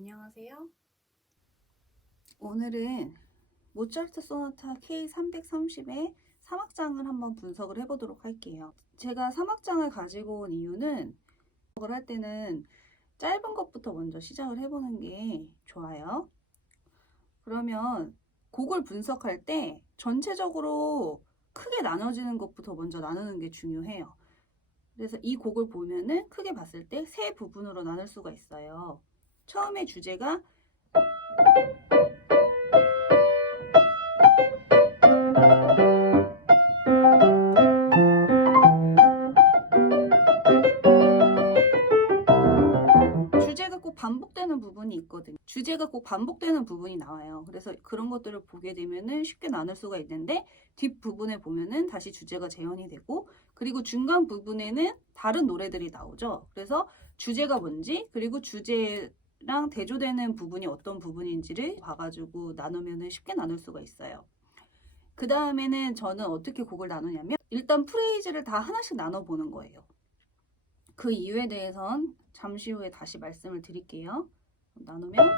안녕하세요. 오늘은 모차르트 소나타 K330의 3악장을 한번 분석을 해보도록 할게요. 제가 3악장을 가지고 온 이유는 분석을 할 때는 짧은 것부터 먼저 시작을 해보는 게 좋아요. 그러면 곡을 분석할 때 전체적으로 크게 나눠지는 것부터 먼저 나누는 게 중요해요. 그래서 이 곡을 보면은 크게 봤을 때 세 부분으로 나눌 수가 있어요. 처음에 주제가 꼭 반복되는 부분이 있거든요. 주제가 꼭 반복되는 부분이 나와요. 그래서 그런 것들을 보게 되면은 쉽게 나눌 수가 있는데 뒷부분에 보면은 다시 주제가 재현이 되고 그리고 중간 부분에는 다른 노래들이 나오죠. 그래서 주제가 뭔지 그리고 주제랑 대조되는 부분이 어떤 부분인지를 봐가지고 나누면은 쉽게 나눌 수가 있어요. 그 다음에는 저는 어떻게 곡을 나누냐면 일단 프레이즈를 다 하나씩 나눠보는 거예요. 그 이유에 대해선 잠시 후에 다시 말씀을 드릴게요. 나누면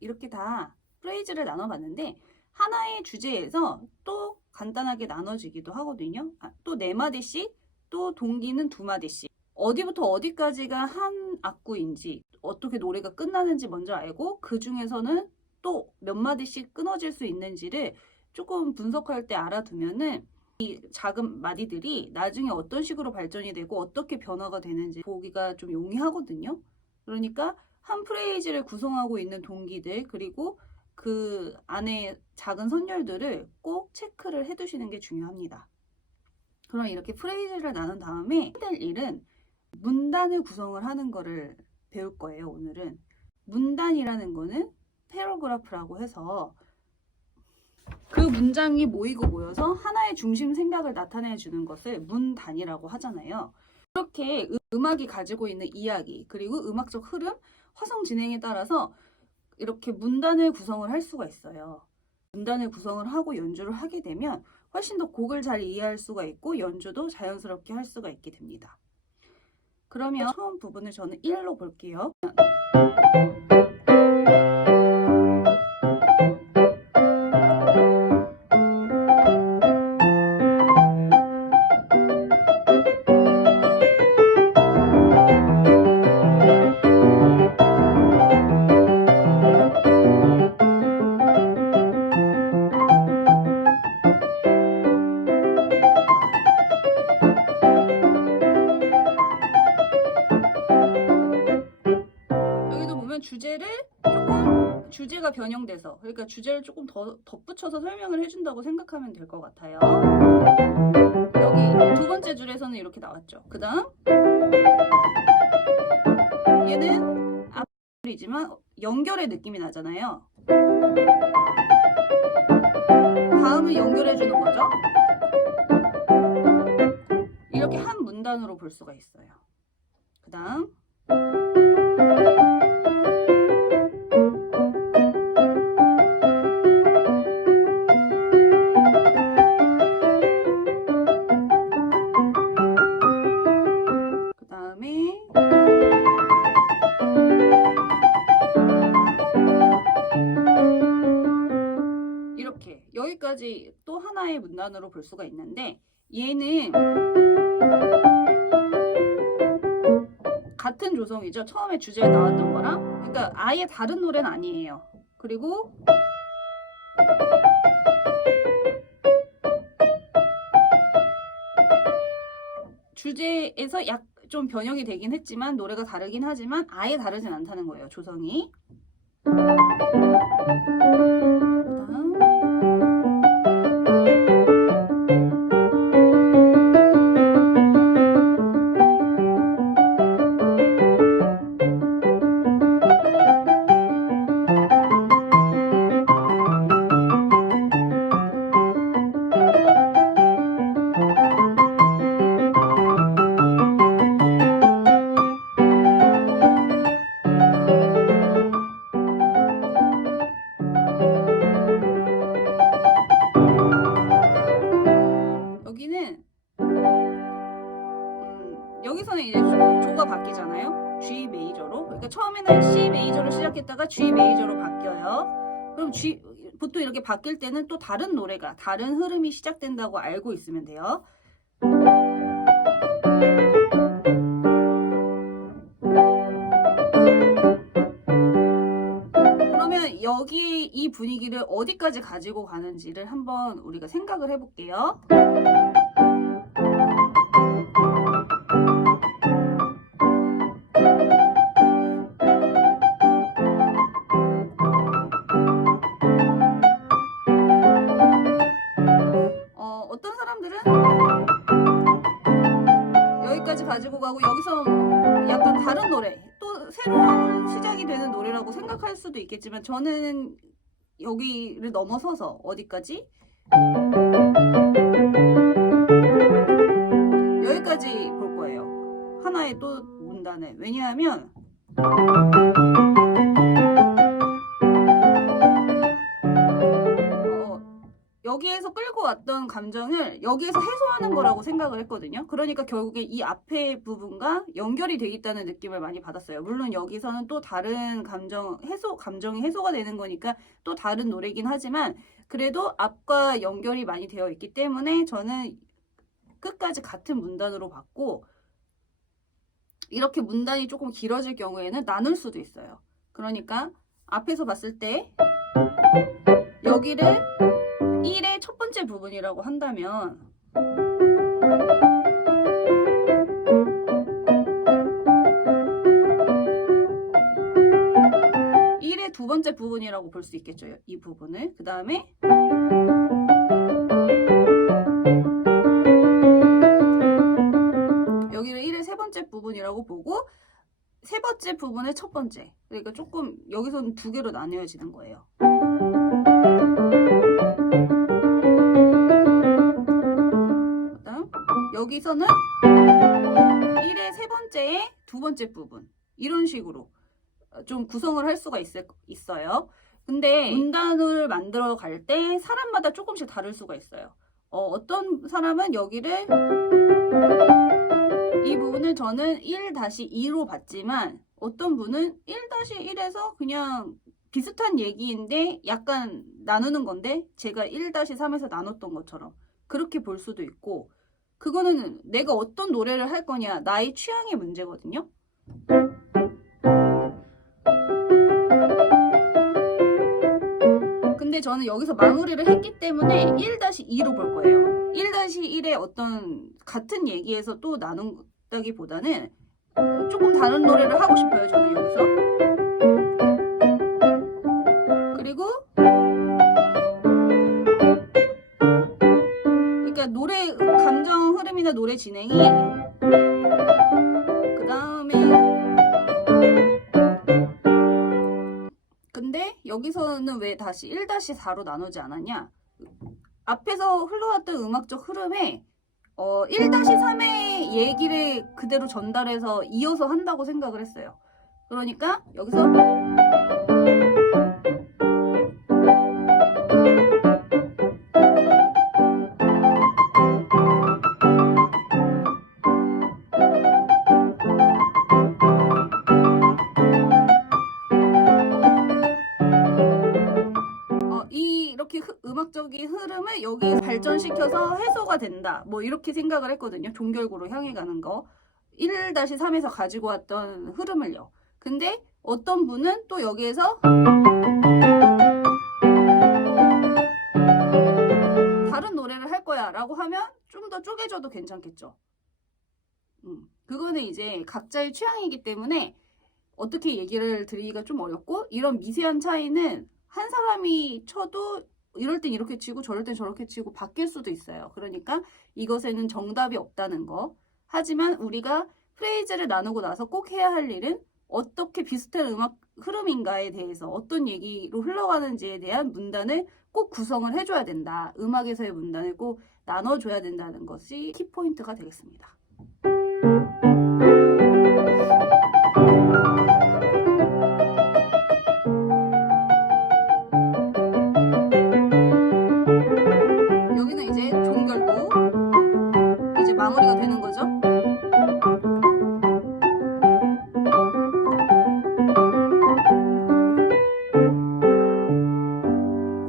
이렇게 다 프레이즈를 나눠봤는데 하나의 주제에서 또 간단하게 나눠지기도 하거든요. 또 4마디씩 또 동기는 2마디씩 어디부터 어디까지가 한 악구인지 어떻게 노래가 끝나는지 먼저 알고 그 중에서는 또 몇 마디씩 끊어질 수 있는지를 조금 분석할 때 알아두면은 이 작은 마디들이 나중에 어떤 식으로 발전이 되고 어떻게 변화가 되는지 보기가 좀 용이하거든요. 그러니까 한 프레이즈를 구성하고 있는 동기들 그리고 그 안에 작은 선열들을 꼭 체크를 해두시는 게 중요합니다. 그럼 이렇게 프레이즈를 나눈 다음에 해야 될 일은 문단을 구성을 하는 거를 배울 거예요. 오늘은 문단이라는 거는 패러그래프라고 해서 그 문장이 모이고 모여서 하나의 중심 생각을 나타내 주는 것을 문단이라고 하잖아요. 이렇게 음악이 가지고 있는 이야기 그리고 음악적 흐름, 화성 진행에 따라서 이렇게 문단을 구성을 할 수가 있어요. 문단을 구성을 하고 연주를 하게 되면 훨씬 더 곡을 잘 이해할 수가 있고 연주도 자연스럽게 할 수가 있게 됩니다. 그러면 처음 부분을 저는 1로 볼게요. 주제가 변형돼서 그러니까 주제를 조금 더 덧붙여서 설명을 해준다고 생각하면 될 것 같아요. 부분은 이렇게 나왔죠. 그 다음 얘는 앞이지만 연결의 느낌이 나잖아요. 다음은 연결해주는 거죠. 이렇게 한 문단으로 볼 수가 있어요. 그 다음 이렇게 여기까지 또 하나의 문단으로 볼 수가 있는데 얘는 같은 조성이죠. 처음에 주제에 나왔던 거랑. 그러니까 아예 다른 노래는 아니에요. 그리고 주제에서 약 좀 변형이 되긴 했지만 노래가 다르긴 하지만 아예 다르진 않다는 거예요. 조성이. 여기서는 이제 조가 바뀌잖아요. G 메이저로. 그러니까 처음에는 C 메이저로 시작했다가 G 메이저로 바뀌어요. 그럼 보통 이렇게 바뀔 때는 또 다른 노래가, 다른 흐름이 시작된다고 알고 있으면 돼요. 그러면 여기 이 분위기를 어디까지 가지고 가는지를 한번 우리가 생각을 해볼게요. 어떤 사람들은 여기까지 가지고 가고 여기서 약간 다른 노래, 또 새로운 시작이 되는 노래라고 생각할 수도 있겠지만 저는 여기를 넘어서서 어디까지? 여기까지 볼 거예요. 하나의 또 문단을. 왜냐하면 여기에서 끌고 왔던 감정을 여기에서 해소하는 거라고 생각을 했거든요. 그러니까 결국에 이 앞에 부분과 연결이 되겠다는 느낌을 많이 받았어요. 물론 여기서는 또 다른 감정이 해소가 되는 거니까 또 다른 노래긴 하지만 그래도 앞과 연결이 많이 되어 있기 때문에 저는 끝까지 같은 문단으로 봤고, 이렇게 문단이 조금 길어질 경우에는 나눌 수도 있어요. 그러니까 앞에서 봤을 때 여기를 1의 첫 번째 부분이라고 한다면 (1의) 두 번째 부분이라고 볼 수 있겠죠. 이 부분을. 그 다음에 여기를 1의 세 번째 부분이라고 보고 세 번째 부분의 첫 번째. 그러니까 조금 여기서는 두 개로 나뉘어지는 거예요. 그다음 여기서는 1의 세 번째의 두 번째 부분. 이런 식으로 좀 구성을 할 수가 있어요. 근데 문단을 만들어 갈 때 사람마다 조금씩 다를 수가 있어요. 어떤 사람은 여기를 이 부분을 저는 1-2로 봤지만 어떤 분은 1-1에서 그냥 비슷한 얘기인데 약간 나누는 건데 제가 1-3에서 나눴던 것처럼 그렇게 볼 수도 있고, 그거는 내가 어떤 노래를 할 거냐, 나의 취향의 문제거든요. 근데 저는 여기서 마무리를 했기 때문에 1-2로 볼 거예요. 1-1의 어떤 같은 얘기에서 또 나눈다기보다는 조금 다른 노래를 하고 싶어요. 저는 여기서. 그리고 그러니까 그러니까 노래 감정 흐름이나 노래 진행이 그 다음에 근데 여기서는 왜 다시 1-4로 나누지 않았냐? 앞에서 흘러왔던 음악적 흐름에 1-3의 얘기를 그대로 전달해서 이어서 한다고 생각을 했어요. 그러니까 여기서 이렇게 음악적인 흐름을 여기에 발전시켜서 해소가 된다. 뭐 이렇게 생각을 했거든요. 종결구로 향해 가는 거. 1-3에서 가지고 왔던 흐름을요. 근데 어떤 분은 또 여기에서 다른 노래를 할 거야 라고 하면 좀 더 쪼개져도 괜찮겠죠. 그거는 이제 각자의 취향이기 때문에 어떻게 얘기를 드리기가 좀 어렵고, 이런 미세한 차이는 한 사람이 쳐도 이럴 땐 이렇게 치고 저럴 땐 저렇게 치고 바뀔 수도 있어요. 그러니까 이것에는 정답이 없다는 거. 하지만 우리가 프레이즈를 나누고 나서 꼭 해야 할 일은 어떻게 비슷한 음악 흐름인가에 대해서 어떤 얘기로 흘러가는지에 대한 문단을 꼭 구성을 해줘야 된다. 음악에서의 문단을 꼭 나눠줘야 된다는 것이 키포인트가 되겠습니다. 여기는 이제 종결구, 이제 마무리가 되는 거죠.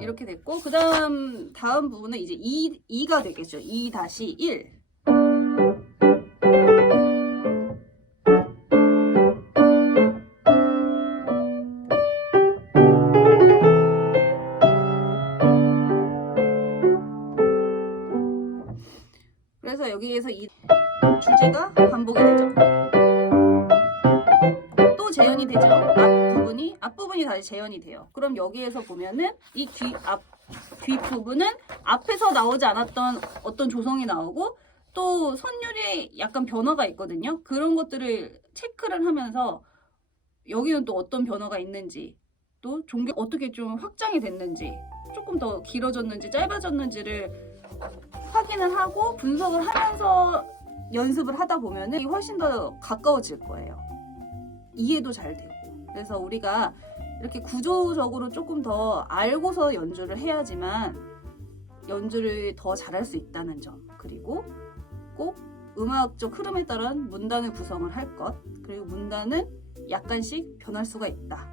이렇게 됐고, 그 다음 부분은 이제 2가 되겠죠. 2-1. 그래서 여기에서 이 주제가 반복이 되죠. 또 재현이 되죠. 앞부분이 다시 재현이 돼요. 그럼 여기에서 보면은 이 뒷부분은 앞에서 나오지 않았던 어떤 조성이 나오고, 또 선율에 약간 변화가 있거든요. 그런 것들을 체크를 하면서 여기는 또 어떤 변화가 있는지, 또 종교 어떻게 좀 확장이 됐는지, 조금 더 길어졌는지 짧아졌는지를 확인을 하고 분석을 하면서 연습을 하다 보면 훨씬 더 가까워질 거예요. 이해도 잘 되고. 그래서 우리가 이렇게 구조적으로 조금 더 알고서 연주를 해야지만 연주를 더 잘할 수 있다는 점, 그리고 꼭 음악적 흐름에 따른 문단을 구성을 할 것, 그리고 문단은 약간씩 변할 수가 있다.